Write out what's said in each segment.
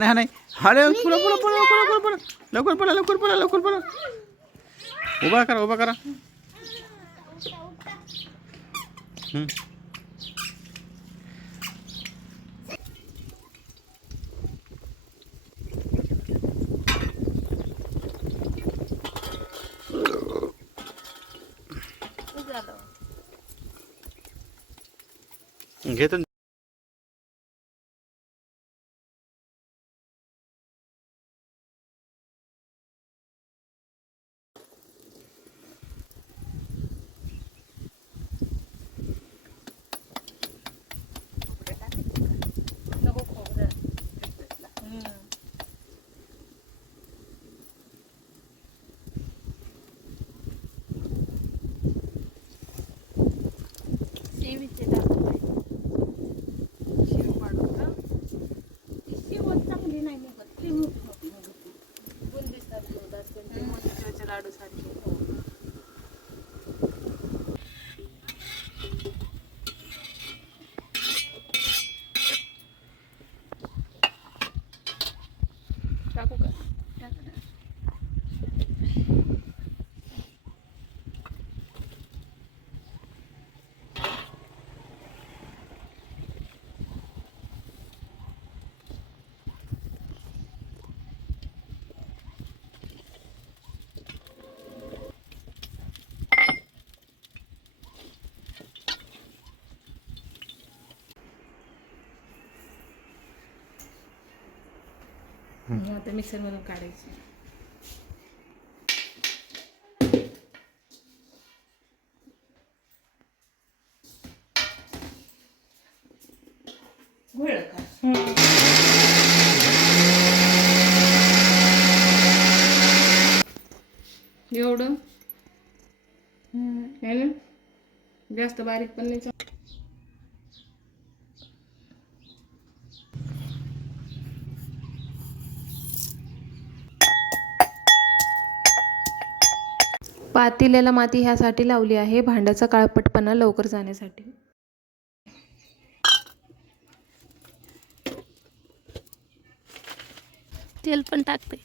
नाही नाही. अरे पुरा पुरा पुरा पुरा पुरा पुरा लवकर पळा लवकर पळा लवकर पळा. उभा करा उभा करा. हम्म. घेतो ना. शेवीचे टाकून शेव पाडून का शेव चांगली नाही निघत ती बुंदी सारखी होत असते ते मोतीचूरचे लाडू सारखे. मग आता मिक्सरमधून काढायची. घोळ एवढं? है जास्त बारीक पण नाही पातेल्याला माती ह्यासाठी लावली आहे. भांड्याचा काळपटपणा लवकर जाण्यासाठी. तेल पण टाकते.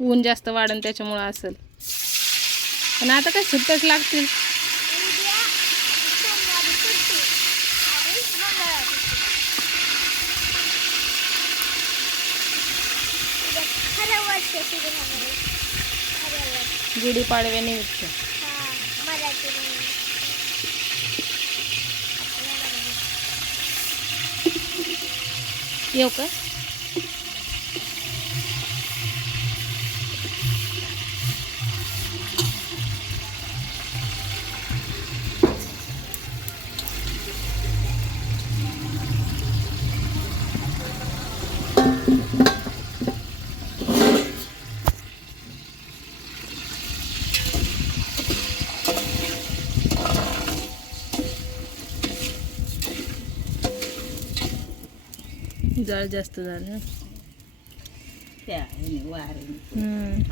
ऊन जास्त वाढन त्याच्यामुळं असेल. पण आता काय सुट्टच लागतील. गुढीपाडव्यानिमित्त येऊ का? जाळ जास्त झालं. हम्म.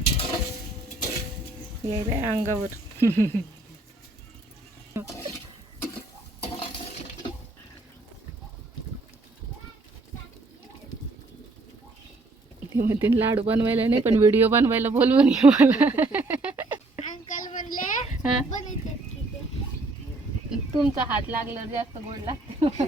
यायला अंगावर. ती म्हणते लाडू बनवायला नाही पण व्हिडिओ बनवायला बोलवून ये मला. अंकल म्हणले हा. तुमचा हात लागल्यावर जास्त गोड लागते.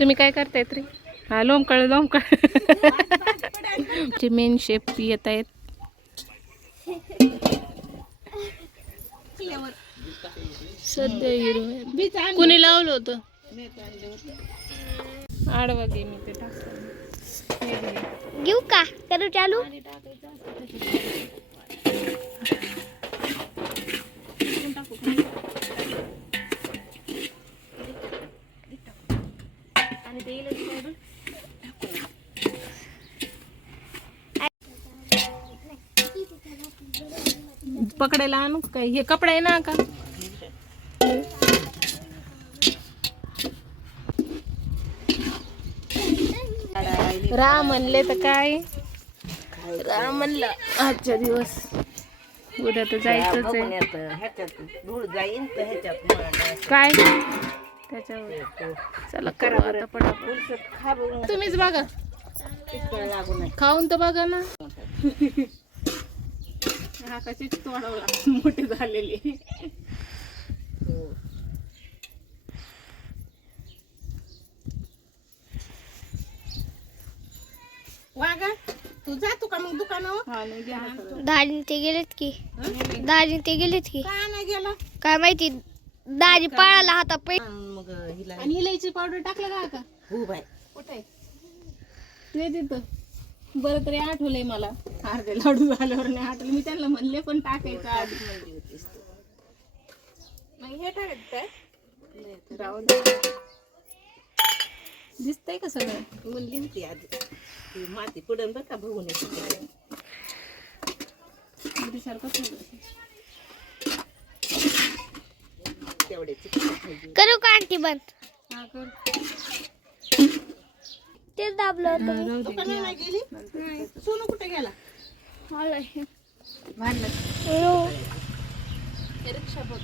तुम्ही काय करताय तरी? हा लोमकळ लोमकळ मेन शेप येत आहेत. सध्या हिरवं कुणी लावलं होतं? आडवा घे मी ते टाकतो. घेऊ का? करू चालू? पकडायला आणू काय? हे कपडा आहे ना का? राम म्हणले तर काय? राम म्हणलं आजच्या दिवस. उद्या तर जायचंच आहे. काय? त्याच्यावर. चला करू आता पटापट. तुम्हीच बघा. खाऊन तर बघा ना. हा कशीच तोडवला मोठी झालेली. वागा तू जातो का मग दुकानावर? दाजी ते गेलेत की? दाजी ते गेलेत की? का नाही गेला? काय माहिती दाजी पळाला हाता पै मग हिला आणि इलायची पावडर टाकलं का का हो बाय कुठे ते तिथं. बरं तरी आठवलंय मला. अर्धे लाडू झाल्यावर नाही आठवलं. मी त्यांना म्हणले पण टाकायचं आधी. म्हणली होतीस तू. मग हे टाकायचं काय राहू दे. दिसतंय का सगळं? म्हणली होती आधी. माती पडन बरं का बघून येते सारखं तेवढे चिकन करू का आणखी बंद? हा कर. तेच दाबलं होतं गेली? सोनू कुठे गेला? वाढलं हो. रिक्षा बघ